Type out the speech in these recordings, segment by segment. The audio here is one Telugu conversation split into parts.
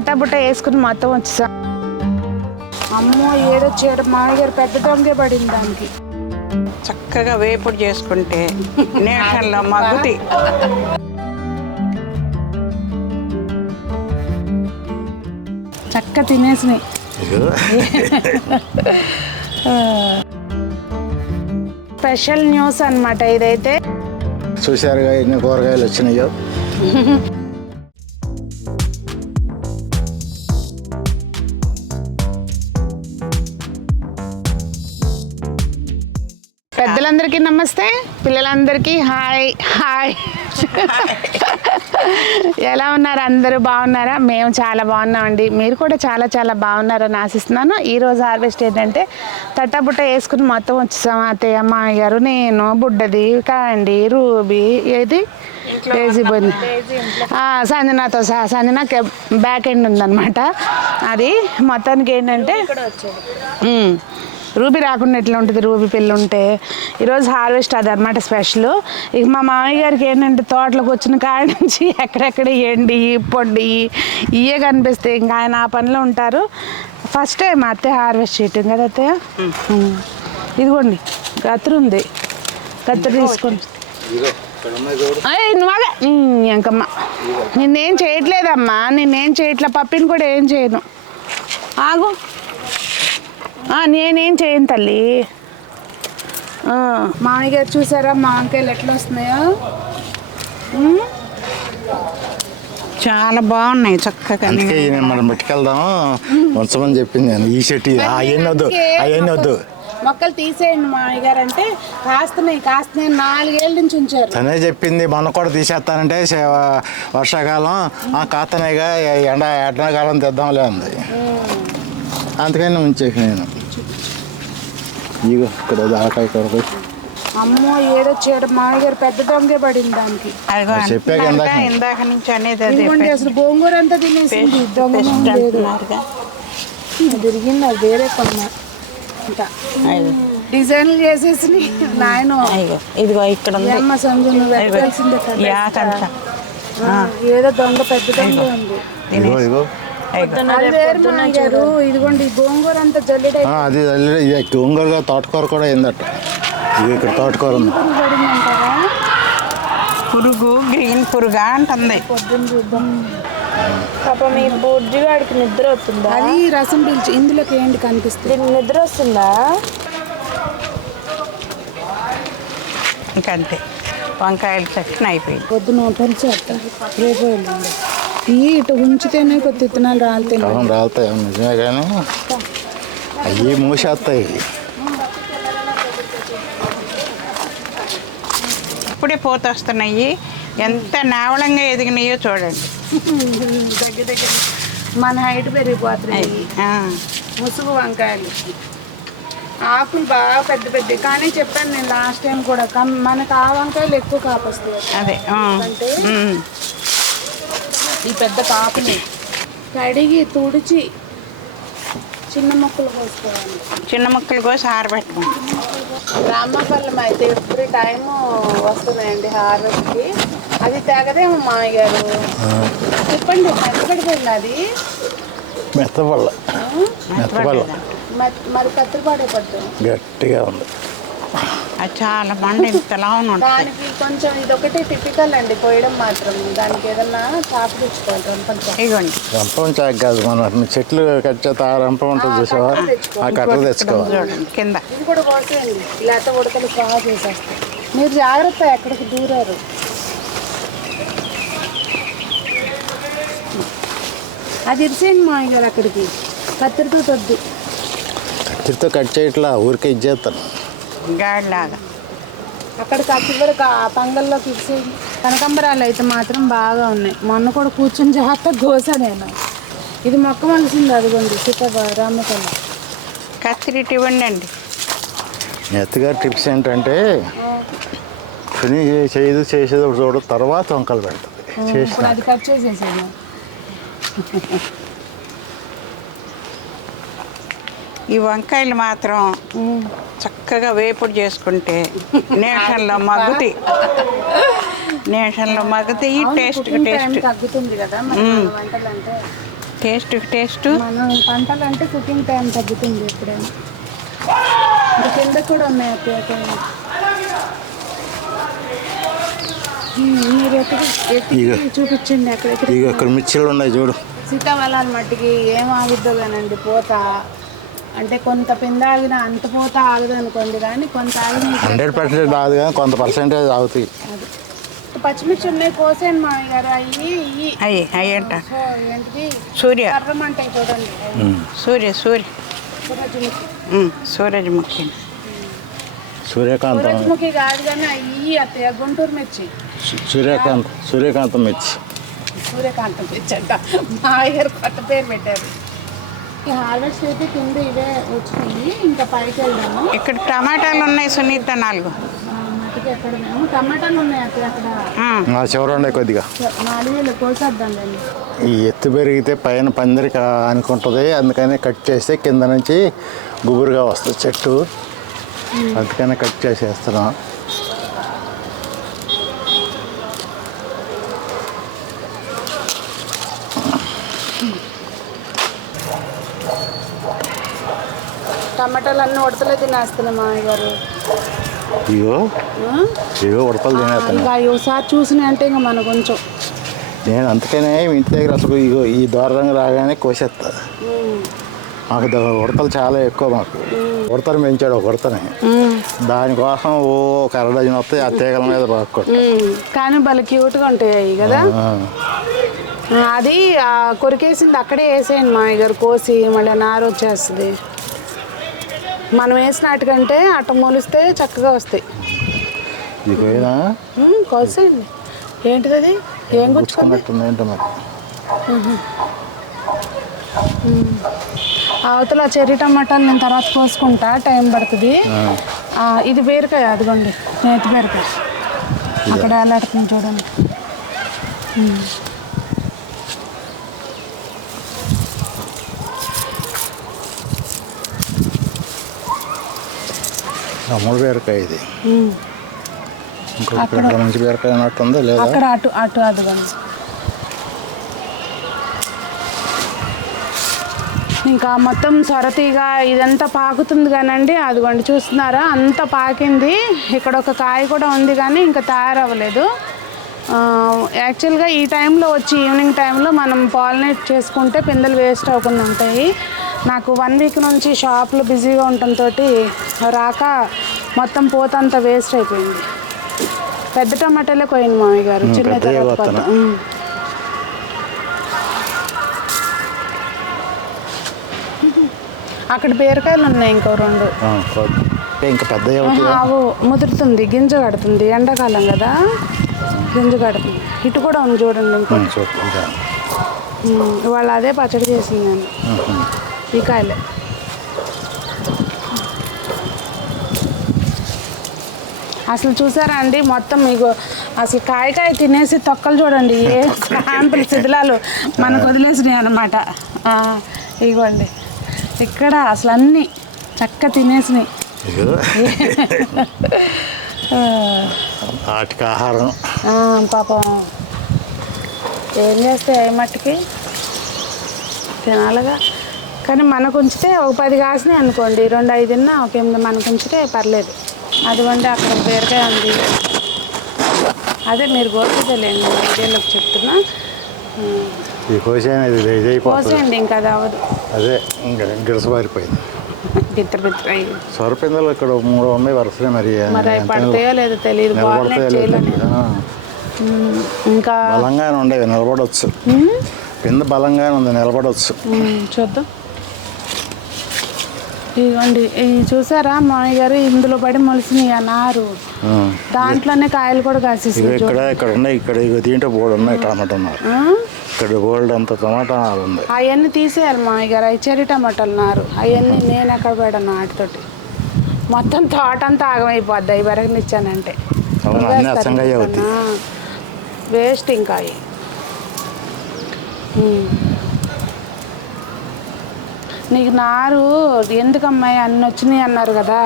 తట్టబుట్ట వేసుకుని మొత్తం వచ్చేసాం. అమ్మో ఏడొచ్చాడు మామగారు, పెద్ద దొంగే పడింది దానికి. చక్కగా వేపుడు చేసుకుంటే నేషన్లో మగ్గుతి. చక్క తినేసినాయి. స్పెషల్ న్యూస్ అన్నమాట ఇదైతే. చూశారుగా ఎన్ని కూరగాయలు వచ్చినాయో. పెద్దలందరికీ నమస్తే, పిల్లలందరికీ హాయ్ హాయ్. ఎలా ఉన్నారు? అందరూ బాగున్నారా? మేము చాలా బాగున్నామండి. మీరు కూడా చాలా చాలా బాగున్నారని ఆశిస్తున్నాను. ఈరోజు హార్వెస్ట్ ఏంటంటే తట్టబుట్ట వేసుకుని మొత్తం వచ్చేసాము. అత్తయ్య, మామయ్య గారు, నేను, బుడ్డది, కాండి, రూబీ, ఏది డేజీ పోయింది, సంజనాతో సహా. సంజనాకి బ్యాక్ ఎండ్ ఉందన్నమాట. అది మొత్తానికి ఏంటంటే రూబీ రాకుండా ఎట్లా ఉంటుంది, రూబీ పెళ్ళి ఉంటే. ఈరోజు హార్వెస్ట్ అది అనమాట స్పెషల్. ఇక మా మామయ్య గారికి ఏంటంటే తోటలోకి వచ్చిన కాడ నుంచి ఎక్కడెక్కడ ఎండి పొడ్డి ఇవే కనిపిస్తాయి. ఇంకా ఆయన ఆ పనిలో ఉంటారు. ఫస్ట్ టైం అత్తయ్య హార్వెస్ట్ చేయటం కదా అత్తయ్య. ఇదిగోండి కత్తిరి ఉంది, కత్తిరి తీసుకోండి. నువ్వగా ఇంకమ్మ నిన్నేం చేయట్లేదమ్మా, నిన్నేం చేయట్లే. పప్పిని కూడా ఏం చేయను. ఆగు, నేనేం చేయను తల్లి. మామయ్య గారు చూసారా మామిడికాయలు ఎట్లా వస్తున్నాయో? చాలా బాగున్నాయి చక్కగా. అందుకే మనం పట్టుకెళ్దాము ఉంచమని చెప్పింది నేను. ఈ చెట్టు అవన్నీ వద్దు, అవన్నీ వద్దు, మొక్కలు తీసేయండి మామయ్య గారు అంటే. కాస్తున్నాయి 4 ఏళ్ళ నుంచి ఉంచారు. తనే చెప్పింది మొన్న కూడా తీసేస్తానంటే వర్షాకాలం కాతనేగా ఎండాకాలం తెద్దాంలే ఉంది. అందుకని ఉంచేసి నేను ఇగో ఇక్కడ ఆకాయ కొరకు. అమ్మో ఏడొచ్చాడు మామయ్య గారు, పెద్ద దొంగే పడింది దానికి. చెప్పాక ఇందాక నుంచి అనేది అసలు గోంగూర అంతా తినేసింది. దొంగ తిరిగింది, అది వేరే కొన్న డిజైన్లు చేసేసి నాయన. ఇదిగో ఇక్కడ అమ్మ సంజు నువ్వు పెట్టాల్సిందే కదా. ఏదో దొంగ, పెద్ద దొంగ ఉంది. ఇదిగోండి గోంగూర అంతా జల్లెడ. అది గోంగూరగా తోటకూర కూడా అయిందట. ఇది ఇక్కడ తోటకూర ఉంది. పురుగు గ్రీన్ పురుగా అంటుంది. పొద్దున్న చూద్దాం. పాప మీ బుజ్జిగాడికి నిద్ర వస్తుందా? అది రసం పీల్చి ఇందులోకి ఏంటి కనిపిస్తుంది, నిద్ర వస్తుందా? ఇంకంతే, వంకాయలు చక్కన అయిపోయింది. పొద్దున పరిచేస్తాను, రేపు వెళ్ళండి. ఇటు ఉంచితేనే కొద్ది విత్తనాలు రాలుతాయి. నిజమే, కానీ అవి మూసేస్తాయి. ఇప్పుడే పోత వస్తున్నాయి. ఎంత నావళంగా ఎదిగినాయో చూడండి. దగ్గర మన హైట్ పెరిగిపోతున్నాయి. ముసుగు వంకాయలు ఆకులు బాగా పెద్ద పెద్ద. కానీ చెప్పాను నేను లాస్ట్ టైం కూడా, మనకు ఆ వంకాయలు ఎక్కువ కాపొస్తాయి. అదే అంటే ఈ పెద్ద కాపుని కడిగి తుడిచి చిన్న మొక్కలు కోసుకోవాలి. చిన్న మొక్కలు కోసి ఆరబెట్టుకోండి. రామపల్లం అయితే ఎవ్రీ టైం వస్తున్నాయండి హార్వెస్ట్కి. అది తెగదేమో మామయ్య గారు, చెప్పండి. మెత్తపడిపోయింది అది, మెత్తపల్ల మరి కత్తిరిపాడే పడుతుంది, గట్టిగా ఉంది. అది చాలా బండ ఇంతలా ఉంటుంది. దానికి కొంచెం ఇదొకటి టిపికల్ అండి పోయడం మాత్రం. దానికి ఏదన్నా చాకు తెచ్చుకోవాలి, ఇవ్వండి. రంపం చాకు కాదు, మనం చెట్లు కట్ చేస్తే ఆ రంపం ఉంటుంది చూసావా, ఆ కట్ట తెచ్చుకోవాలి. కింద ఇది కూడా పోసేయండి, లేకపోతే ఉడకలు బాగా చేసేస్తాయి. మీరు జాగ్రత్త, ఎక్కడికి దూరారు. అది ఇరిసేయండి మామయ్య గారు, అక్కడికి కత్తిరితో తొద్దు. కత్తిరితో కట్ చేయట్లా, ఊరికే ఇచ్చేస్తాను గాడిలాగా. అక్కడికి చివరికి ఆ పంగల్లోకి ఇరిసేయండి. కనకాంబరాలు అయితే మాత్రం బాగా ఉన్నాయి. మొన్న కూడా కూర్చొని జాగ్రత్త గోసా నేను. ఇది మొక్క మలిసింది, అదిగోండి రామకల్లి. కత్తిరిటి ఇవ్వండి అండి. ఎత్తుగా టిప్స్ ఏంటంటే పని చేసేది చూడు, తర్వాత వంకలు పెడుతుంది. ఇప్పుడు అది కట్ చేసేసాను. ఈ వంకాయలు మాత్రం చక్కగా వేపుడు చేసుకుంటే నేషన్లో మగ్గుతాయి. నేషన్లో మగ్గుతాయి. టేస్ట్ తగ్గుతుంది కదా వంటలు అంటే. టేస్ట్ మనం పంటలు అంటే కుకింగ్ టైం తగ్గుతుంది ఎప్పుడైనా. ఇంకా కింద కూడా ఉన్నాయి అత్తయ్య. మీరు ఎత్తుకి చూపించండి అక్కడ. ఇక ఇక్కడ మిర్చిలు ఉన్నాయి చూడు. సీతాఫలాల మట్టికి ఏం ఆగుద్దో కానండి పోత. అంటే కొంత పింద ఆగిన అంత పోత ఆగదు అనుకోండి, కానీ కొంత ఆగిన 100% రాదు కానీ కొంత పర్సెంటేజ్ ఆగుతాయి. పచ్చిమిర్చి ఉన్నాయి కోసేయండి మా గారు. అయ్యంట ఏంటిది సూర్య కర్రమంటాయి చూడండి. సూరజ్ముఖి సూరజ్ముఖి కాదు కానీ అయ్యి అత్తయ్య గుంటూరు మిర్చి. సూర్యకాంతం మిర్చి. సూర్యకాంతం మిర్చి అంట మా గారు కొత్త పేరు పెట్టారు. ఈ హార్వెస్ట్ అయితే కింద ఇవే వచ్చినాయి. ఇంకా పైకి వెళ్దాము. ఇక్కడ టమాటాలు ఉన్నాయి సునీత 4. మట్టికి ఎక్కడ మేము టమాటాలు ఉన్నాయి అక్కడ నా చివర ఉన్నాయి కొద్దిగా. 4,000 కోసేద్దాండి. ఈ ఎత్తు పెరిగితే పైన పందిరికి అనుకుంటుంది, అందుకని కట్ చేస్తే కింద నుంచి గుబురుగా వస్తుంది చెట్టు, అందుకని కట్ చేసేస్తున్నాం. టమాటాలు అన్నీ ఉడతలే తినేస్తున్నాం మామయ్య గారు. ఇగో ఉడతలు తినేస్తాను. ఇంకా ఒకసారి చూసినా అంటే ఇంకా మన కొంచెం నేను అందుకనే ఇంటి దగ్గర అసలు ఇగో ఈ దూరంగా రాగానే కోసేస్తా. మాకు ఉడతలు చాలా ఎక్కువ. మాకు ఉడతలు పెంచాడు ఒక ఉడతని, దానికోసం ఒక 1/2 డజన్ వస్తాయి. ఆ తీగల మీద బాక్కోడు. కానీ భలే క్యూట్గా ఉంటాయి కదా. అది కొరికేసింది అక్కడే వేసేయండి మామయ్య గారు, కోసి మళ్ళీ నారు వచ్చేస్తుంది. మనం వేసినట్టుకంటే అట్ట మొలిస్తే చక్కగా వస్తాయి. కోసేయండి. ఏంటిది అది? ఏం గుచ్చుకున్నట్టుంది ఏంటో మరి. అవతల చెర్రీ టమాటాలు నేను తర్వాత కోసుకుంటా, టైం పడుతుంది. ఇది బీరకాయ, అదిగోండి నేతి బీరకాయ అక్కడ ఎలాడుతుంది చూడండి. అమ్ముడు బీరకాయ ఇది. ఇంకొక మంచి బీరకాయ అన్నట్టుందో లేదా అక్కడ అటు అదిగోండి. ఇంకా మొత్తం సొరతీగా ఇదంతా పాకుతుంది కానండి. అదిగోండి చూస్తున్నారా, అంత పాకింది. ఇక్కడ ఒక కాయ కూడా ఉంది కానీ ఇంకా తయారవ్వలేదు. యాక్చువల్గా ఈ టైంలో వచ్చి ఈవినింగ్ టైంలో మనం పాలినేట్ చేసుకుంటే పిందెలు వేస్ట్ అవ్వకుండా ఉంటాయి. నాకు 1 వీక్ నుంచి షాప్లో బిజీగా ఉండటంతో రాక మొత్తం పోతంతా వేస్ట్ అయిపోయింది. పెద్ద టమాటాలే పోయింది మామయ్య గారు, చిన్న తర్వాత. అక్కడ బీరకాయలు ఉన్నాయి ఇంకో 2. ఇంకా పెద్ద ఆవు ముదురుతుంది, గింజ కడుతుంది. ఎండాకాలం కదా గింజ కడుతుంది. ఇటు కూడా ఉంది చూడండి ఇంకో. వాళ్ళు అదే పచ్చడి చేసింది నేను. ఈ కాయలే అసలు చూసారా అండి, మొత్తం మీకు అసలు కాయ తినేసి తొక్కలు చూడండి, ఏ శాంపుల్ శిథిలాలు మనకు వదిలేసినాయి అనమాట. ఇగోండి ఇక్కడ అసలు అన్నీ చక్క తినేసినాయి. ఆహారం పాపం ఏం చేస్తే ఏ మట్టికి తినాలిగా. కానీ మనకు ఉంచితే ఒక 10 కాసినాయి అనుకోండి, 2-5 తిన్నా ఒక 8 మనకు ఉంచితే పర్లేదు. అదిగోండి అక్కడ బీరకాయ ఉంది. అదే మీరు కోసేదేలేండి, వీడియోలోకి చెప్తున్నా. కోసేయండి, ఇంకా అది అవ్వదు. అదే ఇంకా గిరసబారిపోయింది. బిత్తర సొరపిందలు ఇక్కడ 3 ఉన్నాయి వరుసలే. మరి పడతాయో లేదో తెలియదు. ఇంకా బలంగానే ఉండేవి, నిలబడవచ్చు. పింద బలంగానే ఉంది, నిలబడవచ్చు. చూద్దాం. ఇదిగోండి ఇవి చూసారా మామయ్య గారు, ఇందులో పడి మొలిసినాయి ఆ నారు. దాంట్లోనే కాయలు కూడా కాసేసి ఇక్కడ ఉన్నాయి. ఇక్కడ దీంట్లో బోర్డు ఉన్నాయి టమాటా నారు. ఇక్కడ బోర్డు అంత టమాటా నారు ఉంది. అవన్నీ తీసేయాలి మామయ్య గారు, అవి చెర్రీ టమాటాలు నారు. అవన్నీ నేను ఎక్కడ పడాను వాటితోటి. మొత్తం తోట అంతా ఆగమైపోద్ది అవి బరగనిచ్చానంటే. వేస్ట్ ఇంకా అవి. నీకు నారు ఎందుకమ్మాయి అన్ని వచ్చినాయి అన్నారు కదా,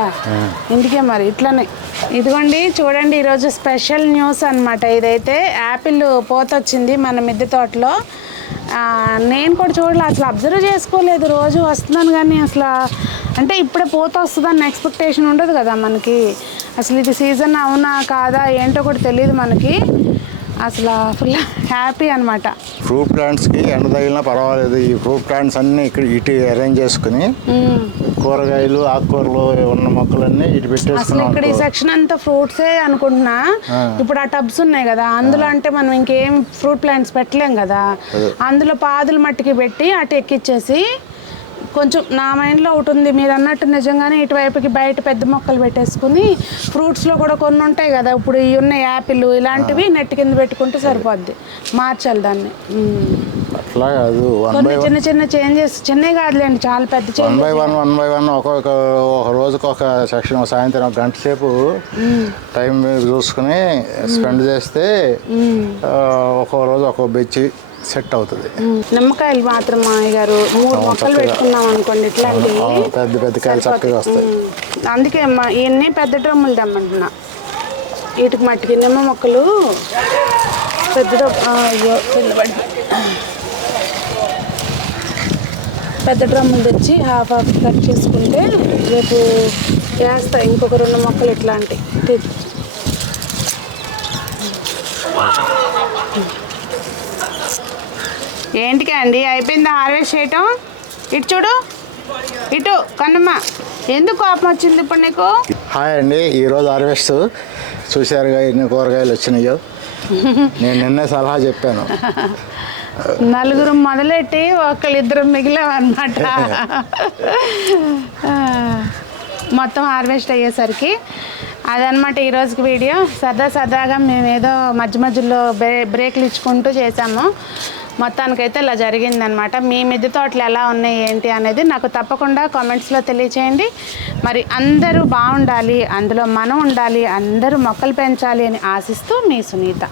ఇందుకే మరి ఇట్లనే. ఇదిగోండి చూడండి, ఈరోజు స్పెషల్ న్యూస్ అనమాట. ఇదైతే యాపిల్ పోత వచ్చింది మన మిద్దె తోటలో. నేను కూడా చూడలే, అసలు అబ్జర్వ్ చేసుకోలేదు. రోజు వస్తున్నాను కానీ అసలు అంటే ఇప్పుడే పోత వస్తుందని ఎక్స్పెక్టేషన్ ఉండదు కదా మనకి. అసలు ఇది సీజన్ అవునా కాదా ఏంటో కూడా తెలియదు మనకి. అసలు ఫుల్ హ్యాపీ అనమాట. ఫ్రూట్ ప్లాంట్స్కి ఎండ తగిలినా పర్వాలేదు, ఈ ఫ్రూట్ ప్లాంట్స్ అన్నీ ఇక్కడ ఇటు అరేంజ్ చేసుకుని కూరగాయలు ఆకుకూరలు ఉన్న మొక్కలన్నీ ఇటు అసలు పెట్టేసుకున్నాం. ఇక్కడ ఈ సెక్షన్ అంతా ఫ్రూట్సే అనుకుంటున్నా. ఇప్పుడు ఆ టబ్స్ ఉన్నాయి కదా, అందులో అంటే మనం ఇంకేం ఫ్రూట్ ప్లాంట్స్ పెట్టలేం కదా. అందులో పాదుల మట్టికి పెట్టి అటు ఎక్కిచ్చేసి కొంచెం నా మైండ్లో ఒకటి ఉంది, మీరు అన్నట్టు నిజంగానే ఇటువైపుకి బయట పెద్ద మొక్కలు పెట్టేసుకుని ఫ్రూట్స్లో కూడా కొన్ని ఉంటాయి కదా, ఇప్పుడు ఇవి ఉన్న యాపిల్ ఇలాంటివి నెట్ కింద పెట్టుకుంటే సరిపోద్ది. మార్చాలి దాన్ని. అట్లా కాదు, కొన్ని చిన్న చిన్న చేంజెస్, చిన్నవి కాదులేండి, చాలా పెద్ద వన్ బై చేంజెస్. వన్ ఒక రోజుకి ఒక సెక్షన్, సాయంత్రం ఒక గంట సేపు టైం చూసుకుని స్పెండ్ చేస్తే ఒక్కో రోజు ఒక్కో బెచ్చి సెట్ అవుతుంది. నిమ్మకాయలు మాత్రం మా గారు 3 మొక్కలు పెట్టుకున్నాం అనుకోండి, ఇట్లాంటివి పెద్ద పెద్ద కాయలు చక్కగా వస్తాయి. అందుకే అమ్మా ఇవన్నీ పెద్ద డ్రమ్ములు తెమ్మంటున్నా. వీటికి మట్టికి నిమ్మ మొక్కలు పెద్ద అయ్యో కింద పడి పెద్ద డ్రమ్ములు తెచ్చి హాఫ్ కట్ చేసుకుంటే రేపు వేస్తా ఇంకొక 2 మొక్కలు ఇట్లాంటివి. ఏంటికా అండి అయిపోయిందా హార్వెస్ట్ చేయటం? ఇటు చూడు, ఇటు కన్నమ్మ, ఎందుకు కోపం వచ్చింది ఇప్పుడు నీకు? హాయ్ అండి, ఈరోజు హార్వెస్ట్ చూశారుగా ఎన్ని కూరగాయలు వచ్చినాయో. నేను నిన్నే సలహా చెప్పాను. 4 మొదలెట్టి 1-2 మిగిలామన్నమాట. మొత్తం హార్వెస్ట్ అయ్యేసరికి అదనమాట ఈరోజుకి వీడియో. సరదాగా మేము ఏదో మధ్య మధ్యలో బ్రేక్లు ఇచ్చుకుంటూ చేసాము. మొత్తానికైతే ఇలా జరిగిందనమాట. మీ మిద్దె తోటలు ఎలా ఉన్నాయి ఏంటి అనేది నాకు తప్పకుండా కామెంట్స్లో తెలియచేయండి. మరి అందరూ బాగుండాలి, అందులో మనం ఉండాలి, అందరూ మొక్కలు పెంచాలి అని ఆశిస్తూ మీ సునీత.